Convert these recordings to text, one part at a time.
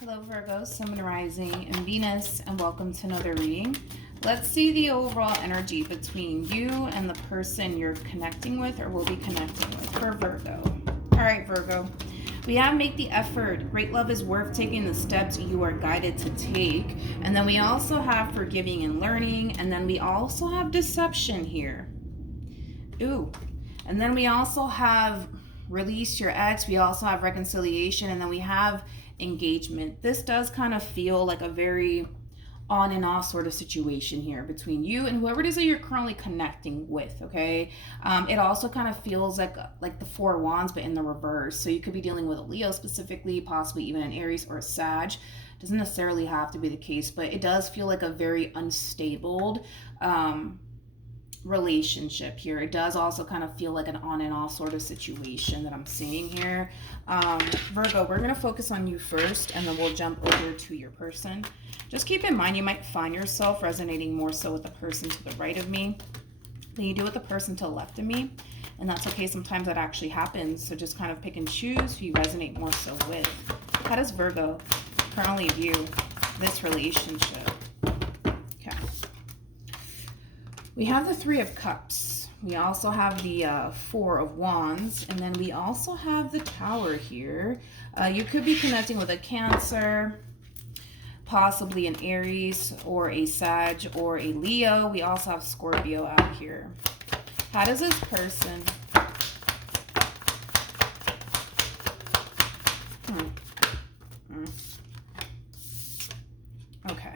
Hello Virgo, Sun, Moon, Rising, and Venus, and welcome to another reading. Let's see the overall energy between you and the person you're connecting with or will be connecting with for Virgo. All right, Virgo. We have make the effort. Great love is worth taking the steps you are guided to take. And then we also have forgiving and learning. And then we also have deception here. Ooh. And then we also have release your ex. We also have reconciliation. And then we have engagement. This does kind of feel like a very on and off sort of situation here between you and whoever it is that you're currently connecting with. Okay, it also kind of feels like the Four of Wands but in the reverse. So you could be dealing with a Leo specifically, possibly even an Aries or a Sag. Doesn't necessarily have to be the case, but it does feel like a very unstable relationship here. It does also kind of feel like an on and off sort of situation that I'm seeing here. Virgo, we're going to focus on you first, and then we'll jump over to your person. Just keep in mind you might find yourself resonating more so with the person to the right of me than you do with the person to the left of me, and that's okay. Sometimes that actually happens, so just kind of pick and choose who you resonate more so with. How does Virgo currently view this relationship? Okay. We have the Three of Cups. We also have the Four of Wands. And then we also have the Tower here. You could be connecting with a Cancer, possibly an Aries or a Sag or a Leo. We also have Scorpio out here. How does this person... Okay.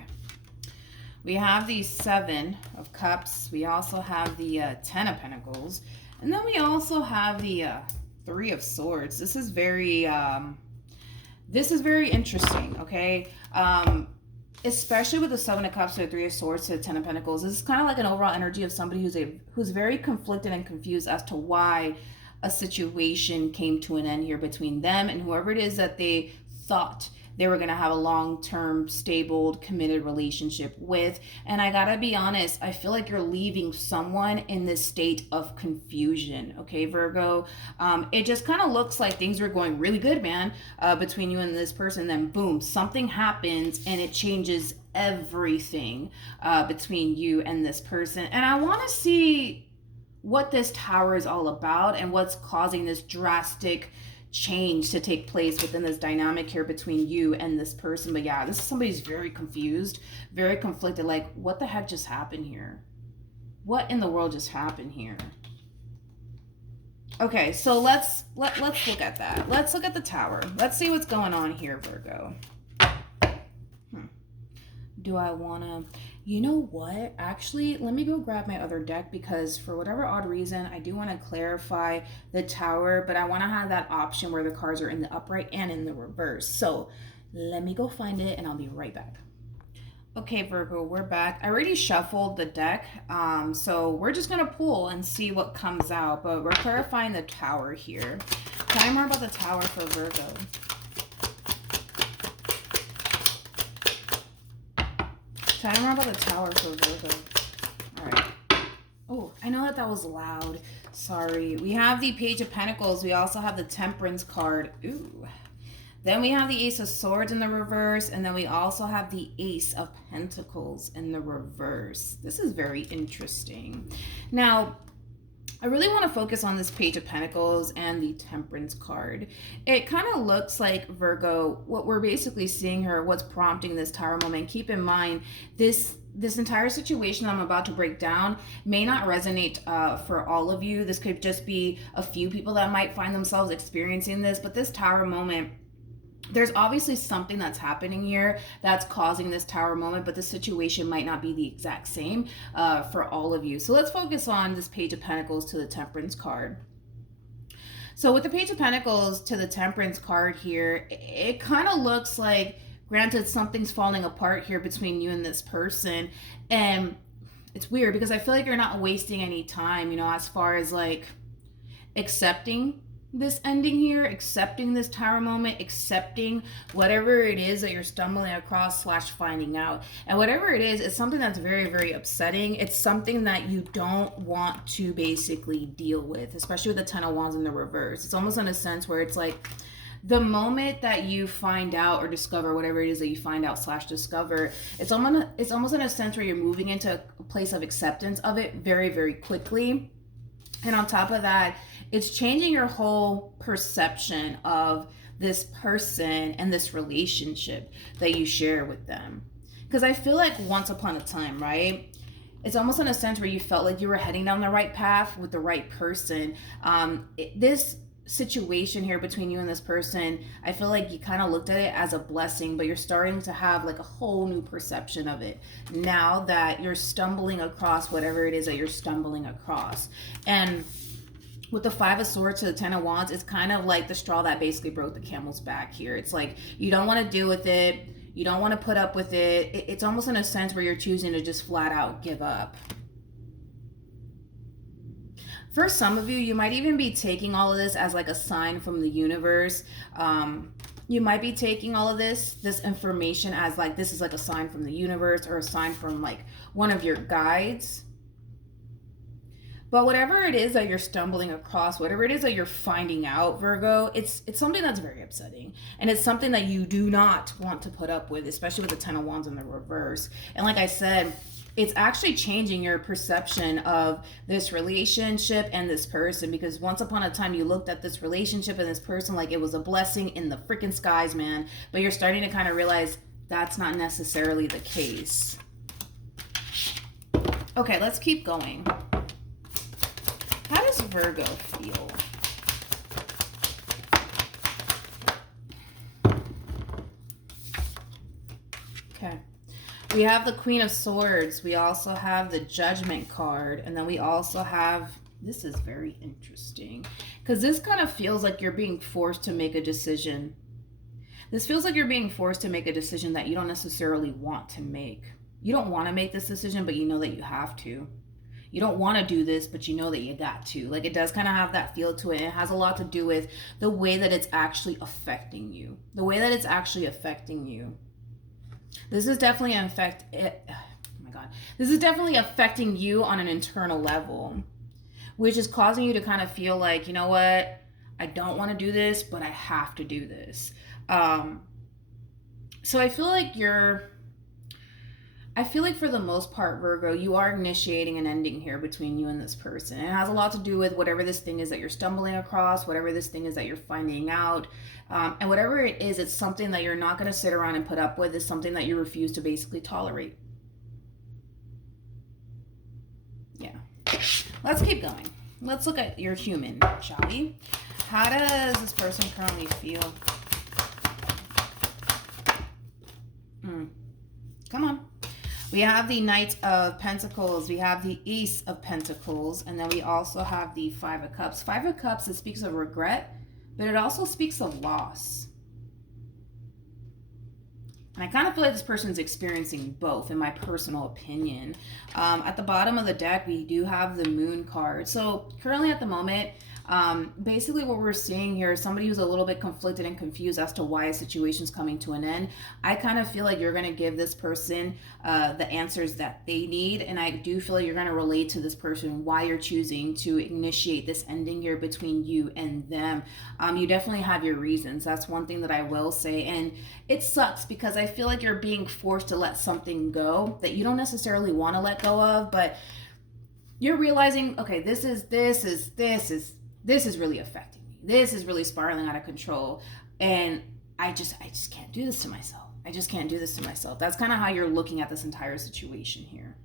We have the Seven of Cups. We also have the Ten of Pentacles. And then we also have the Three of Swords. This is very interesting, okay? Especially with the Seven of Cups to the Three of Swords to the Ten of Pentacles. This is kind of like an overall energy of somebody who's very conflicted and confused as to why a situation came to an end here between them and whoever it is that they thought they were going to have a long-term, stable, committed relationship with. And I gotta be honest, I feel like you're leaving someone in this state of confusion, okay, Virgo? It just kind of looks like things were going really good, man, between you and this person. Then boom, something happens and it changes everything between you and this person. And I want to see what this Tower is all about and what's causing this drastic change to take place within this dynamic here between you and this person. But yeah, this is somebody who's very confused, very conflicted. Like, what the heck just happened here? What in the world just happened here? Okay, so let's look at that. Let's look at the Tower. Let's see what's going on here, Virgo. Do I want to... You know what? Actually, let me go grab my other deck because for whatever odd reason, I do want to clarify the Tower, but I want to have that option where the cards are in the upright and in the reverse. So let me go find it and I'll be right back. Okay, Virgo, we're back. I already shuffled the deck, so we're just going to pull and see what comes out, but we're clarifying the Tower here. Tell me more about the Tower for Virgo. Tell me more about the Tower for Virgo. All right. Oh, I know that was loud. Sorry. We have the Page of Pentacles. We also have the Temperance card. Ooh. Then we have the Ace of Swords in the reverse. And then we also have the Ace of Pentacles in the reverse. This is very interesting. Now, I really want to focus on this Page of Pentacles and the Temperance card. It kind of looks like, Virgo, what we're basically seeing here, what's prompting this Tower moment. Keep in mind, this entire situation I'm about to break down may not resonate for all of you. This could just be a few people that might find themselves experiencing this, but this Tower moment, there's obviously something that's happening here that's causing this Tower moment, but the situation might not be the exact same for all of you. So let's focus on this Page of Pentacles to the Temperance card. So with the Page of Pentacles to the Temperance card here, it kind of looks like, granted, something's falling apart here between you and this person. And it's weird because I feel like you're not wasting any time, you know, as far as like accepting this ending here, accepting this Tower moment, accepting whatever it is that you're stumbling across / finding out. And whatever it is, it's something that's very, very upsetting. It's something that you don't want to basically deal with, especially with the Ten of Wands in the reverse. It's almost in a sense where it's like the moment that you find out or discover whatever it is that you find out / discover, it's almost in a sense where you're moving into a place of acceptance of it very, very quickly. And on top of that, it's changing your whole perception of this person and this relationship that you share with them. Because I feel like once upon a time, right? It's almost in a sense where you felt like you were heading down the right path with the right person. This situation here between you and this person, I feel like you kind of looked at it as a blessing, but you're starting to have like a whole new perception of it now that you're stumbling across whatever it is that you're stumbling across. And with the 5 of Swords to the 10 of Wands, it's kind of like the straw that basically broke the camel's back here. It's like you don't want to deal with it. You don't want to put up with it. It's almost in a sense where you're choosing to just flat out give up. For some of you, you might even be taking all of this as like a sign from the universe. You might be taking all of this information as like this is like a sign from the universe or a sign from like one of your guides. But whatever it is that you're stumbling across, whatever it is that you're finding out, Virgo, it's something that's very upsetting. And it's something that you do not want to put up with, especially with the 10 of Wands in the reverse. And like I said, it's actually changing your perception of this relationship and this person, because once upon a time you looked at this relationship and this person like it was a blessing in the freaking skies, man. But you're starting to kind of realize that's not necessarily the case. Okay, let's keep going. How does Virgo feel? Okay. We have the Queen of Swords. We also have the Judgment card. And then we also have, this is very interesting, because this kind of feels like you're being forced to make a decision. This feels like you're being forced to make a decision that you don't necessarily want to make. You don't want to make this decision, but you know that you have to. You don't want to do this, but you know that you got to. Like, it does kind of have that feel to it. It has a lot to do with the way that it's actually affecting you. The way that it's actually affecting you. This is definitely This is definitely affecting you on an internal level, which is causing you to kind of feel like, you know what? I don't want to do this, but I have to do this. So I feel like for the most part, Virgo, you are initiating an ending here between you and this person. And it has a lot to do with whatever this thing is that you're stumbling across, whatever this thing is that you're finding out. And whatever it is, it's something that you're not going to sit around and put up with. It's something that you refuse to basically tolerate. Yeah. Let's keep going. Let's look at your human, shall we? How does this person currently feel? Come on. We have the Knight of Pentacles. We have the Ace of Pentacles. And then we also have the 5 of Cups. 5 of Cups, it speaks of regret, but it also speaks of loss. And I kind of feel like this person's experiencing both, in my personal opinion. At the bottom of the deck, we do have the Moon card. So currently at the moment, basically what we're seeing here is somebody who's a little bit conflicted and confused as to why a situation's coming to an end. I kind of feel like you're going to give this person the answers that they need, and I do feel like you're going to relate to this person why you're choosing to initiate this ending here between you and them. You definitely have your reasons. That's one thing that I will say, and it sucks because I feel like you're being forced to let something go that you don't necessarily want to let go of, but you're realizing, okay, this is really affecting me. This is really spiraling out of control. And I just can't do this to myself. I just can't do this to myself. That's kind of how you're looking at this entire situation here.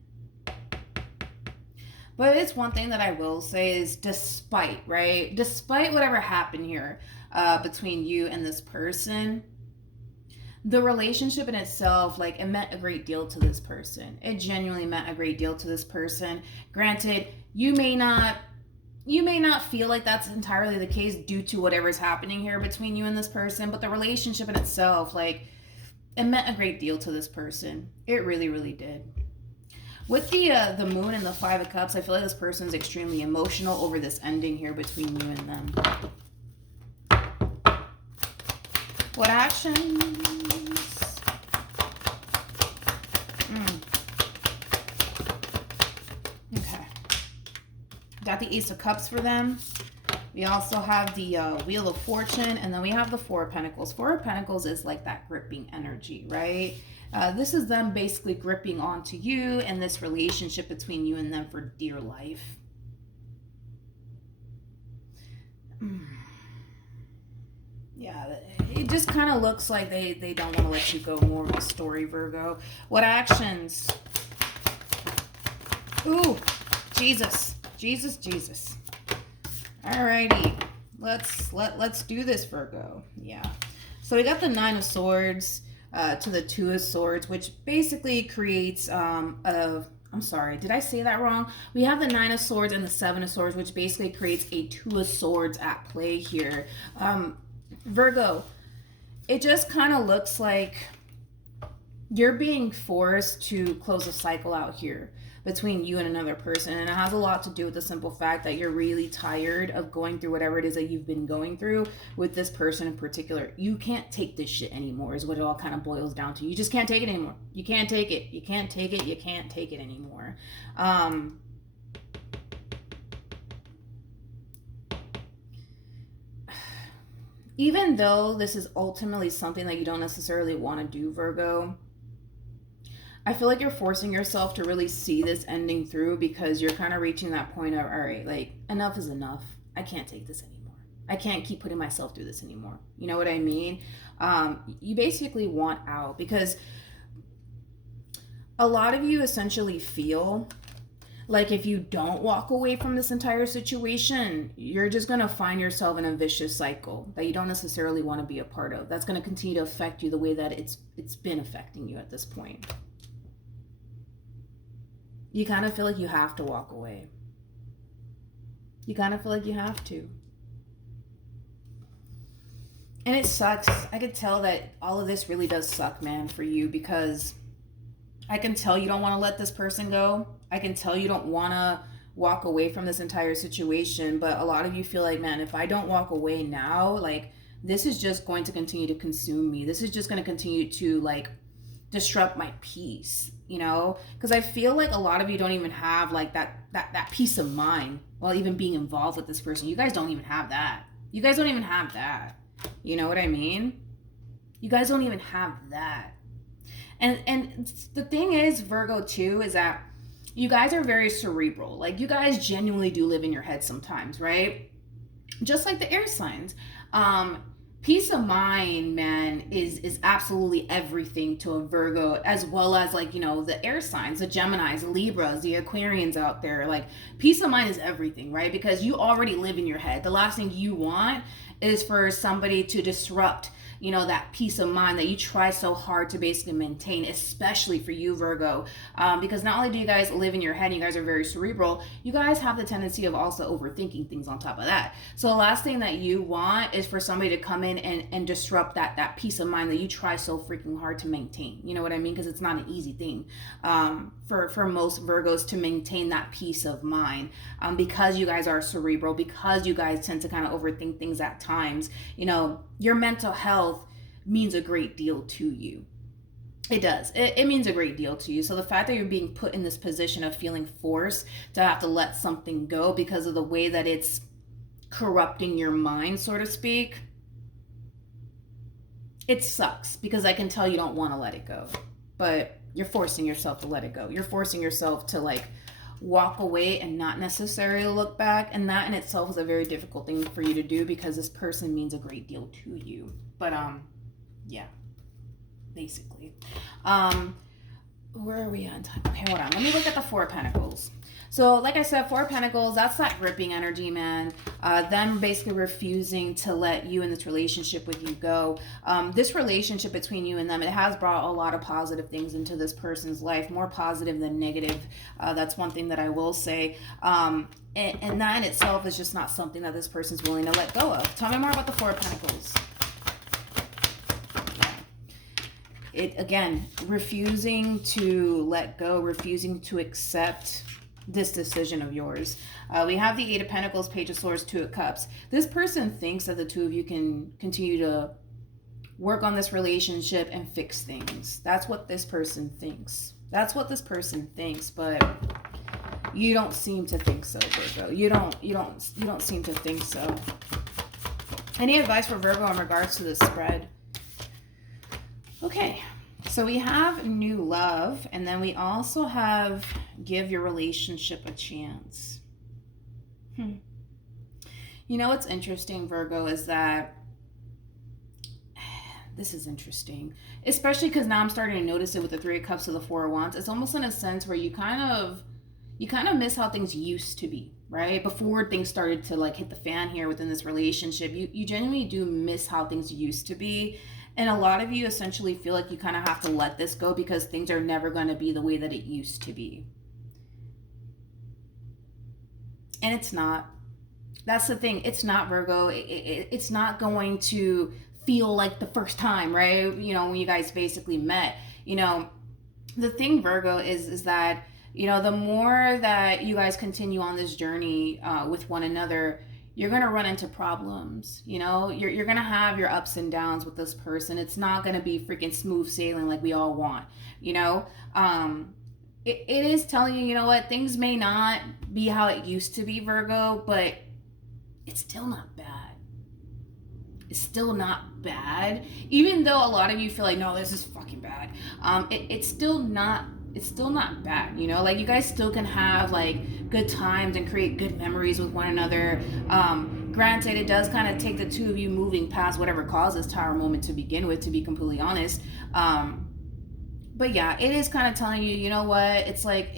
But it's one thing that I will say is despite whatever happened here between you and this person, the relationship in itself, like, it meant a great deal to this person. It genuinely meant a great deal to this person. Granted, you may not feel like that's entirely the case due to whatever's happening here between you and this person, but the relationship in itself, like, it meant a great deal to this person. It really, really did. With the Moon and the 5 of Cups, I feel like this person is extremely emotional over this ending here between you and them. What actions? Okay. Got the Ace of Cups for them. We also have the Wheel of Fortune, and then we have the Four of Pentacles. Four of Pentacles is like that gripping energy, right? This is them basically gripping onto you and this relationship between you and them for dear life. Yeah, it just kind of looks like they don't want to let you go. More of a story, Virgo. What actions? Ooh, Jesus, Jesus, Jesus. Alrighty, let's do this, Virgo. Yeah. So we got the Nine of Swords to the Two of Swords, which basically creates I'm sorry, did I say that wrong? We have the Nine of Swords and the Seven of Swords, which basically creates a Two of Swords at play here. Virgo, it just kind of looks like you're being forced to close a cycle out here between you and another person, and it has a lot to do with the simple fact that you're really tired of going through whatever it is that you've been going through with this person in particular. You can't take this shit anymore is what it all kind of boils down to. You just can't take it anymore. You can't take it. You can't take it. You can't take it anymore. Even though this is ultimately something that you don't necessarily want to do, Virgo, I feel like you're forcing yourself to really see this ending through, because you're kind of reaching that point of, all right, like, enough is enough. I can't take this anymore. I can't keep putting myself through this anymore. You know what I mean? You basically want out, because a lot of you essentially feel like if you don't walk away from this entire situation, you're just going to find yourself in a vicious cycle that you don't necessarily want to be a part of. That's going to continue to affect you the way that it's been affecting you at this point. You kind of feel like you have to walk away. You kind of feel like you have to. And it sucks. I could tell that all of this really does suck, man, for you, because I can tell you don't want to let this person go. I can tell you don't want to walk away from this entire situation, but a lot of you feel like, man, if I don't walk away now, like, this is just going to continue to consume me. This is just going to continue to, like, disrupt my peace, you know? Because I feel like a lot of you don't even have, like, that peace of mind while even being involved with this person. You guys don't even have that. You guys don't even have that. You know what I mean? You guys don't even have that. And the thing is, Virgo, too, is that you guys are very cerebral. Like, you guys genuinely do live in your head sometimes, right? Just like the air signs. Peace of mind, man, is absolutely everything to a Virgo, as well as, like, you know, the air signs, the Geminis, the Libras, the Aquarians out there. Like, peace of mind is everything, right? Because you already live in your head. The last thing you want is for somebody to disrupt, you know, that peace of mind that you try so hard to basically maintain, especially for you, Virgo, because not only do you guys live in your head, you guys are very cerebral, you guys have the tendency of also overthinking things on top of that. So the last thing that you want is for somebody to come in and disrupt that peace of mind that you try so freaking hard to maintain. You know what I mean? Because it's not an easy thing for most Virgos to maintain that peace of mind, because you guys are cerebral, because you guys tend to kind of overthink things at times. You know, your mental health means a great deal to you. It does. It means a great deal to you. So the fact that you're being put in this position of feeling forced to have to let something go because of the way that it's corrupting your mind, so to speak, it sucks, because I can tell you don't want to let it go, but you're forcing yourself to let it go. You're forcing yourself to, like, walk away and not necessarily look back, and that in itself is a very difficult thing for you to do, because this person means a great deal to you. But yeah, basically. Where are we on time? Okay, hold on, let me look at the Four of Pentacles. So like I said, Four of Pentacles, that's that gripping energy, man. Them basically refusing to let you in this relationship with you go. This relationship between you and them, it has brought a lot of positive things into this person's life, more positive than negative. That's one thing that I will say. And that in itself is just not something that this person's willing to let go of. Tell me more about the Four of Pentacles. It, again, refusing to let go, refusing to accept this decision of yours. We have the Eight of Pentacles, Page of Swords, Two of Cups. This person thinks that the two of you can continue to work on this relationship and fix things. That's what this person thinks. That's what this person thinks. But You don't seem to think so, Virgo. You don't seem to think so. Any advice for Virgo in regards to the spread? Okay, so we have new love, and then we also have give your relationship a chance. You know what's interesting, Virgo, is that this is interesting, especially because now I'm starting to notice it with the Three of Cups to the Four of Wands. It's almost in a sense where you kind of miss how things used to be, right? Before things started to like hit the fan here within this relationship, you genuinely do miss how things used to be. And a lot of you essentially feel like you kind of have to let this go because things are never going to be the way that it used to be. And it's not. That's the thing. It's not, Virgo. It's not going to feel like the first time, right? You know, when you guys basically met. You know, the thing, Virgo, is that, you know, the more that you guys continue on this journey with one another, you're going to run into problems. You know, you're going to have your ups and downs with this person. It's not going to be freaking smooth sailing like we all want, you know? It is telling you, you know what, things may not be how it used to be, Virgo, but it's still not bad. It's still not bad. Even though a lot of you feel like, no, this is fucking bad. It's still not bad, you know? Like, you guys still can have like good times and create good memories with one another. Granted, it does kind of take the two of you moving past whatever caused this tower moment to begin with, to be completely honest. But yeah, it is kind of telling you, you know what, it's like,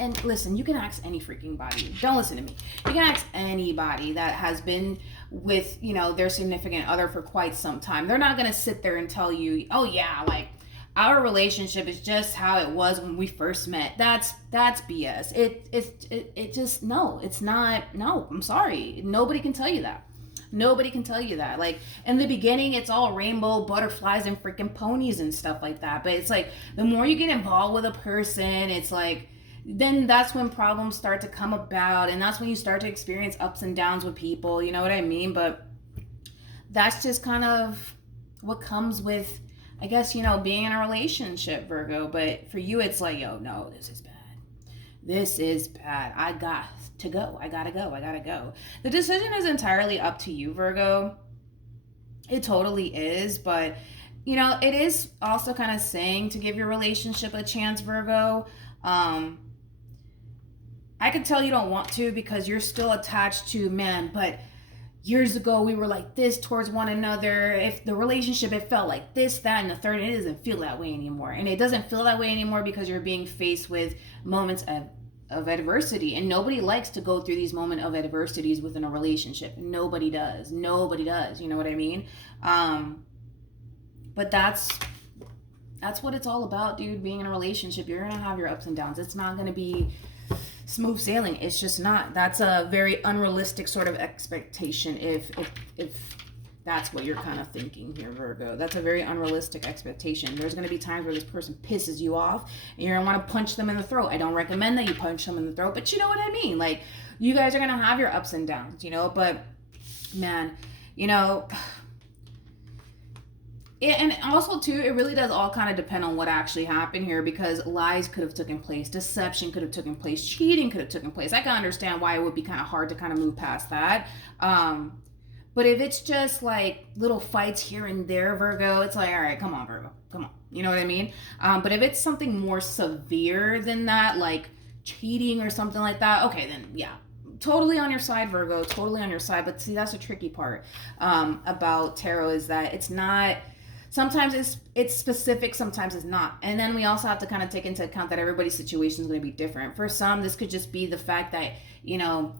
and listen, you can ask any freaking body. Don't listen to me. You can ask anybody that has been with, you know, their significant other for quite some time. They're not going to sit there and tell you, oh yeah, like, our relationship is just how it was when we first met. That's BS. It just, no, it's not. No, I'm sorry. Nobody can tell you that. Nobody can tell you that. Like, in the beginning, it's all rainbow, butterflies, and freaking ponies and stuff like that. But it's like, the more you get involved with a person, it's like, then that's when problems start to come about. And that's when you start to experience ups and downs with people. You know what I mean? But that's just kind of what comes with, I guess, you know, being in a relationship, Virgo. But for you, it's like, yo, no, this is bad. This is bad. I got to go. I gotta go. The decision is entirely up to you, Virgo. It totally is. But, you know, it is also kind of saying to give your relationship a chance, Virgo. I could tell you don't want to because you're still attached to, man, but years ago we were like this towards one another. If the relationship, it felt like this, that, and the third, and it doesn't feel that way anymore. And it doesn't feel that way anymore because you're being faced with moments of adversity. And nobody likes to go through these moments of adversities within a relationship. Nobody does. You know what I mean? But that's what it's all about, dude. Being in a relationship, you're gonna have your ups and downs. It's not gonna be smooth sailing. It's just not. That's a very unrealistic sort of expectation if that's what you're kind of thinking here, Virgo. That's a very unrealistic expectation. There's going to be times where this person pisses you off and you're going to want to punch them in the throat. I don't recommend that you punch them in the throat, but you know what I mean? Like, you guys are going to have your ups and downs, you know? But, man, you know, and also, too, it really does all kind of depend on what actually happened here, because lies could have taken place, deception could have taken place, cheating could have taken place. I can understand why it would be kind of hard to kind of move past that. But if it's just like little fights here and there, Virgo, it's like, all right, come on, Virgo, come on. You know what I mean? But if it's something more severe than that, like cheating or something like that, okay, then yeah, totally on your side, Virgo, totally on your side. But see, that's the tricky part about tarot, is that it's not, sometimes it's specific, sometimes it's not. And then we also have to kind of take into account that everybody's situation is going to be different. For some, this could just be the fact that, you know,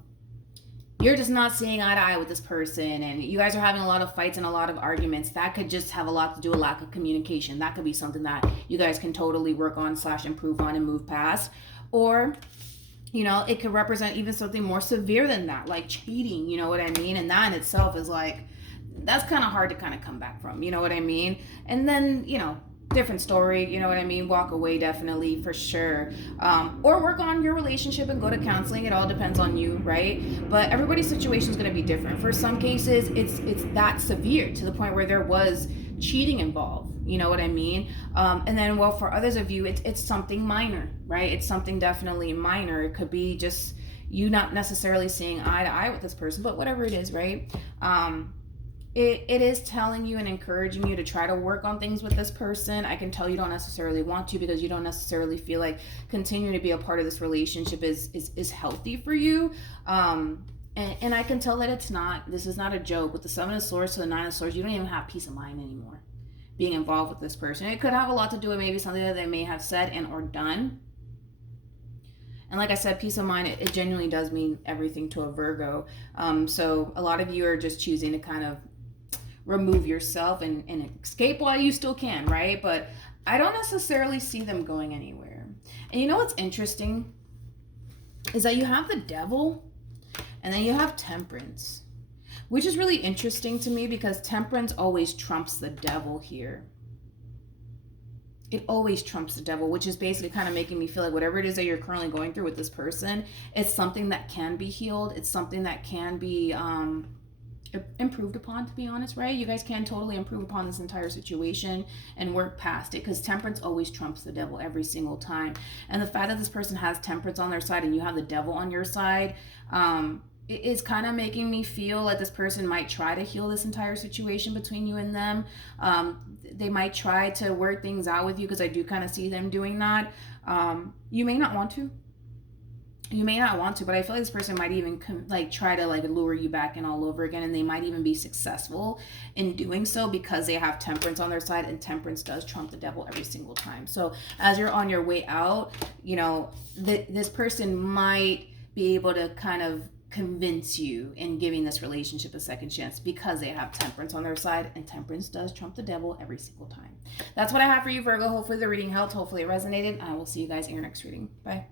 you're just not seeing eye to eye with this person, and you guys are having a lot of fights and a lot of arguments. That could just have a lot to do with lack of communication. That could be something that you guys can totally work on / improve on and move past. Or, you know, it could represent even something more severe than that, like cheating, you know what I mean? And that in itself is like, that's kind of hard to kind of come back from, you know what I mean? And then, you know, different story, you know what I mean? Walk away, definitely, for sure. Or work on your relationship and go to counseling. It all depends on you, right? But everybody's situation is going to be different. For some cases, it's that severe to the point where there was cheating involved. You know what I mean? And then, well, for others of you, it's something minor, right? It's something definitely minor. It could be just you not necessarily seeing eye to eye with this person, but whatever it is, right? It is telling you and encouraging you to try to work on things with this person. I can tell you don't necessarily want to, because you don't necessarily feel like continuing to be a part of this relationship is healthy for you. And I can tell that this is not a joke. With the Seven of Swords to the Nine of Swords, you don't even have peace of mind anymore being involved with this person. It could have a lot to do with maybe something that they may have said and or done. And like I said, peace of mind, it genuinely does mean everything to a Virgo. So a lot of you are just choosing to kind of remove yourself and escape while you still can, right? But I don't necessarily see them going anywhere. And you know what's interesting is that you have the Devil and then you have Temperance, which is really interesting to me because Temperance always trumps the Devil here. It always trumps the Devil, which is basically kind of making me feel like whatever it is that you're currently going through with this person, it's something that can be healed. It's something that can be improved upon, to be honest, right? You guys can totally improve upon this entire situation and work past it, because Temperance always trumps the Devil every single time. And the fact that this person has Temperance on their side and you have the Devil on your side, it is kind of making me feel like this person might try to heal this entire situation between you and them. They might try to work things out with you, because I do kind of see them doing that. You may not want to. But I feel like this person might even try to lure you back in all over again, and they might even be successful in doing so because they have Temperance on their side, and Temperance does trump the Devil every single time. So as you're on your way out, you know, this person might be able to kind of convince you in giving this relationship a second chance because they have Temperance on their side, and Temperance does trump the Devil every single time. That's what I have for you, Virgo. Hopefully the reading helped. Hopefully it resonated. I will see you guys in your next reading. Bye.